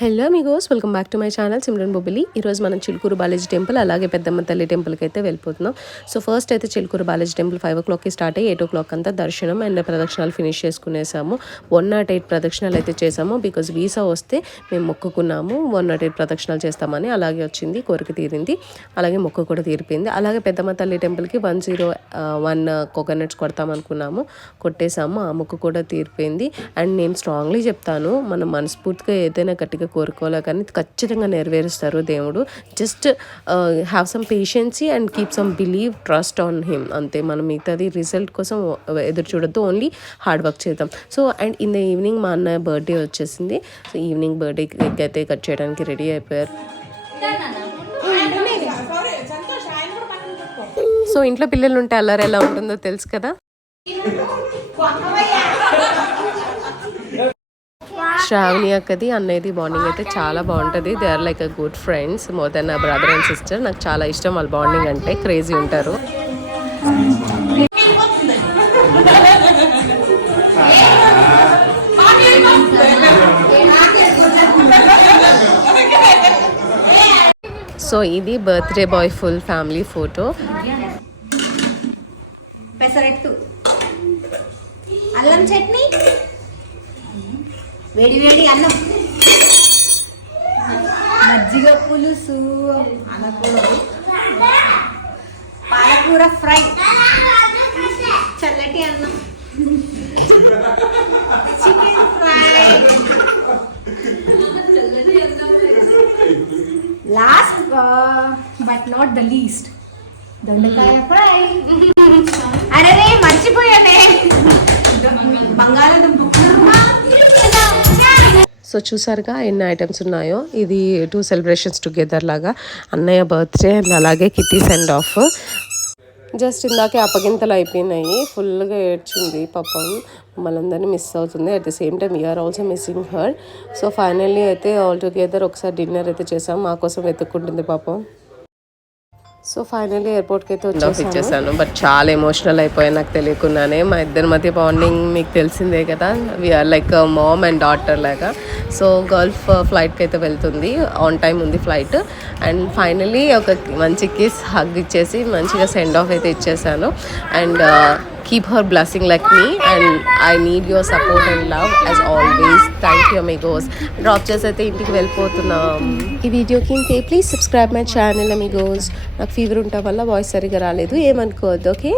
Hello Amigos, welcome back to my channel Simran Bobbili. ఈరోజు మనం Chilukuru Balaji temple అలాగే పెద్దమ్మ తల్లి టెంపుల్కి అయితే వెళ్ళిపోతున్నాం. సో ఫస్ట్ అయితే చిలుకూరు బాలాజీ టెంపుల్ 5 o'clockకి స్టార్ట్ అయ్యి 8 o'clock అంతా దర్శనం అండ్ ప్రదక్షిణాలు ఫినిష్ చేసుకునేసాము. 108 ప్రదక్షిణాలు అయితే చేసాము. బికాజ్ వీసా వస్తే మేము మొక్కుకున్నాము 108 ప్రదక్షిణాలు చేస్తామని. అలాగే వచ్చింది, కోరిక తీరింది, అలాగే మొక్కు కూడా తీరిపోయింది. అలాగే పెద్దమ్మ తల్లి టెంపుల్కి 101 కోకోనట్స్ కొడతామనుకున్నాము, కొట్టేసాము. ఆ మొక్కు కూడా తీరిపోయింది. అండ్ నేను స్ట్రాంగ్లీ చెప్తాను, మనం మనస్ఫూర్తిగా ఏదైనా గట్టిగా కోరుకోలే కానీ ఖచ్చితంగా నెరవేరుస్తారు దేవుడు. Just have some patience and keep some believe, trust on him, అంతే. మనం మిగతాది రిజల్ట్ కోసం ఎదురు చూడొద్దు, ఓన్లీ హార్డ్ వర్క్ చేద్దాం. So and in the evening మా అన్నయ్య బర్త్డే వచ్చేసింది. సో ఈవినింగ్ బర్త్డే కేక్ అయితే కట్ చేయడానికి రెడీ అయిపోయారు. సో ఇంట్లో పిల్లలు ఉంటే అల్లరి ఎలా ఉంటుందో తెలుసు కదా. శ్రావణి అక్కది అన్నయ్యది బాండింగ్ అయితే చాలా బాగుంటుంది. They are like a good friends, more than a brother and sister. నాకు చాలా ఇష్టం వాళ్ళ బాండింగ్ అంటే, క్రేజీ ఉంటారు. సో ఇది birthday boy full family photo. Pesarattu, అల్లం చట్నీ, వేడి వేడి అన్నం, మజ్జిగ పులుసు, అనకూడదు, పాలకూర ఫ్రై, చల్లటి అన్నం, chicken fry, last but not the least దొండకాయ ఫ్రై. అరే మర్చిపోయానే, బంగాళాదుంప. సో చూసారుగా ఎన్ని ఐటమ్స్ ఉన్నాయో. ఇది 2 సెలబ్రేషన్స్ టుగెదర్ లాగా, అన్నయ్య బర్త్డే అండ్ అలాగే కిట్టి సెండ్ ఆఫ్. జస్ట్ ఇందాకే అప్పగింతలు అయిపోయినాయి. ఫుల్గా ఏడ్చింది పాపం, మనందరినీ మిస్ అవుతుంది. At the same time we are also missing her. So finally అయితే ఆల్ టుగెదర్ ఒకసారి డిన్నర్ అయితే చేసాం. మా కోసం వెతుక్కుంటుంది పాపం. సో ఫైనల్లీ ఎయిర్పోర్ట్కి అయితే వచ్చేసాను. బట్ చాలా ఎమోషనల్ అయిపోయాయి నాకు తెలియకుండానే. మా ఇద్దరి మధ్య బాండింగ్ మీకు తెలిసిందే కదా, we are like mom and daughter లాగా. సో గల్ఫ్ ఫ్లైట్కి అయితే వెళ్తుంది, ఆన్ టైం ఉంది ఫ్లైట్. అండ్ ఫైనల్లీ ఒక మంచి కిస్ హగ్ ఇచ్చేసి మంచిగా సెండ్ ఆఫ్ అయితే ఇచ్చేసాను. And keep her blessing like me and I need your support and love as always. Thank you amigos. Drop చేసి అయితే ఇంటికి వెళ్ళిపోతున్నాం. ఈ వీడియోకి ఇంతే. Please subscribe my channel amigos. నాకు ఫీవర్ ఉండటం వల్ల వాయిస్ సరిగా రాలేదు, ఏమనుకోవద్దు. ఓకే.